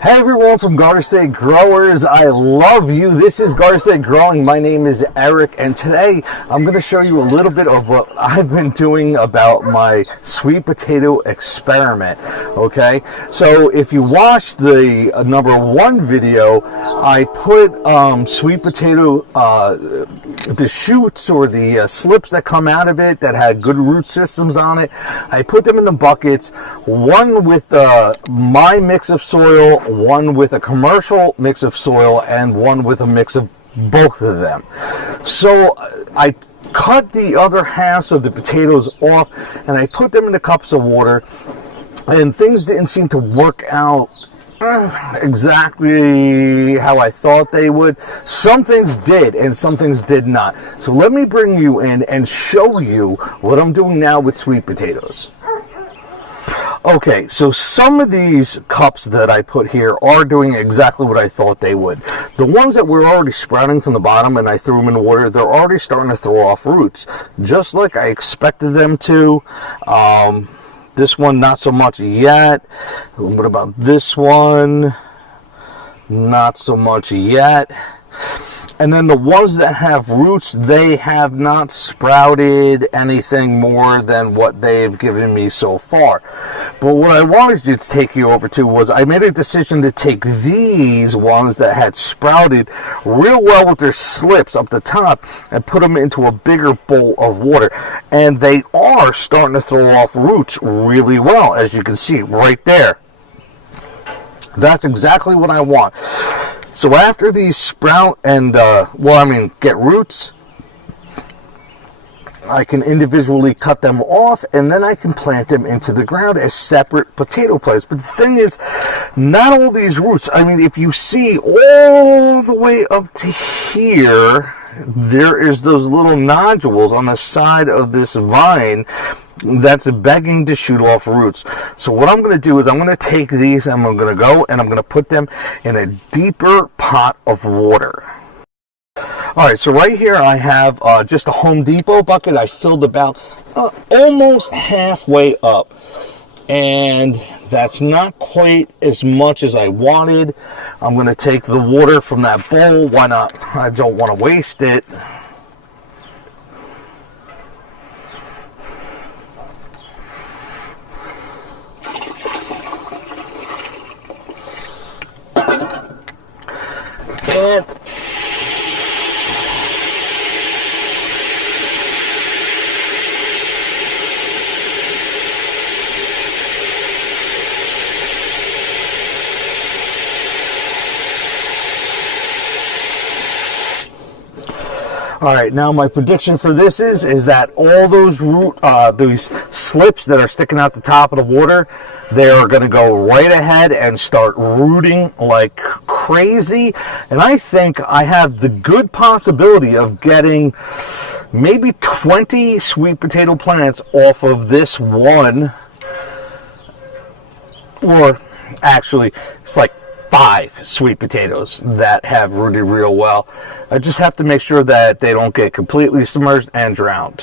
Hey everyone from Garden State Growers, I love you. This is Garden State Growing. My name is Eric, and today I'm going to show you a little bit of what I've been doing about my sweet potato experiment. Okay, so if you watched the #1 video, I put sweet potato, the shoots or the slips that come out of it that had good root systems on it. I put them in the buckets, one with my mix of soil, one with a commercial mix of soil, and one with a mix of both of them. So I cut the other halves of the potatoes off and I put them in the cups of water, and things didn't seem to work out exactly how I thought they would. Some things did and some things did not. So let me bring you in and show you what I'm doing now with sweet potatoes. Okay, so some of these cups that I put here are doing exactly what I thought they would. The ones that were already sprouting from the bottom and I threw them in water, they're already starting to throw off roots, just like I expected them to. This one, not so much yet. What about this one? Not so much yet. And then the ones that have roots, they have not sprouted anything more than what they've given me so far. But what I wanted to take you over to was I made a decision to take these ones that had sprouted real well with their slips up the top and put them into a bigger bowl of water. And they are starting to throw off roots really well, as you can see right there. That's exactly what I want. So after these sprout and, get roots, I can individually cut them off and then I can plant them into the ground as separate potato plants. But the thing is, not all these roots, I mean, if you see all the way up to here, there is those little nodules on the side of this vine that's begging to shoot off roots. So what I'm going to do is I'm going to take these and I'm going to go and I'm going to put them in a deeper pot of water. Alright, so right here I have just a Home Depot bucket. I filled about almost halfway up, and that's not quite as much as I wanted. I'm going to take the water from that bowl. Why not? I don't want to waste it. And all right, now my prediction for this is that all those these slips that are sticking out the top of the water, they are going to go right ahead and start rooting like crazy. And I think I have the good possibility of getting maybe 20 sweet potato plants off of this one. Or actually, it's like 5 sweet potatoes that have rooted real well. I just have to make sure that they don't get completely submerged and drowned.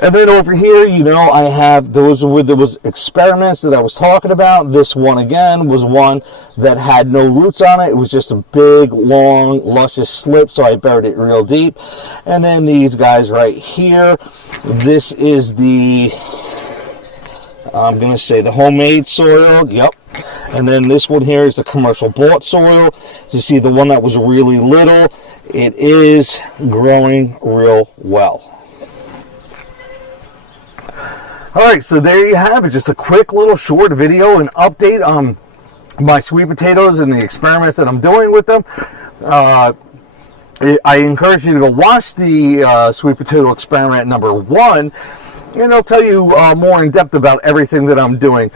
And then over here, you know, I have those experiments that I was talking about. This one again was one that had no roots on it. It was just a big, long, luscious slip, so I buried it real deep. And then these guys right here, this is the, I'm going to say the homemade soil. Yep. And then this one here is the commercial bought soil. You see the one that was really little, it is growing real well. Alright, so there you have it. Just a quick little short video, an update on my sweet potatoes and the experiments that I'm doing with them. I encourage you to go watch the sweet potato experiment #1, and I'll tell you more in depth about everything that I'm doing.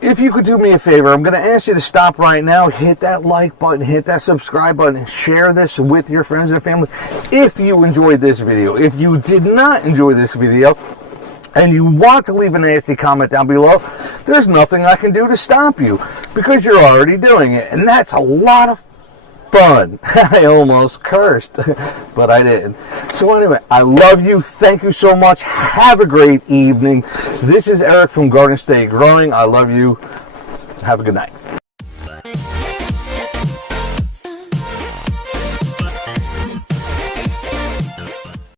If you could do me a favor, I'm going to ask you to stop right now, hit that like button, hit that subscribe button, and share this with your friends and family if you enjoyed this video. If you did not enjoy this video, and you want to leave a nasty comment down below, there's nothing I can do to stop you because you're already doing it. And that's a lot of fun. I almost cursed, but I didn't. So anyway, I love you. Thank you so much. Have a great evening. This is Eric from Garden State Growing. I love you. Have a good night.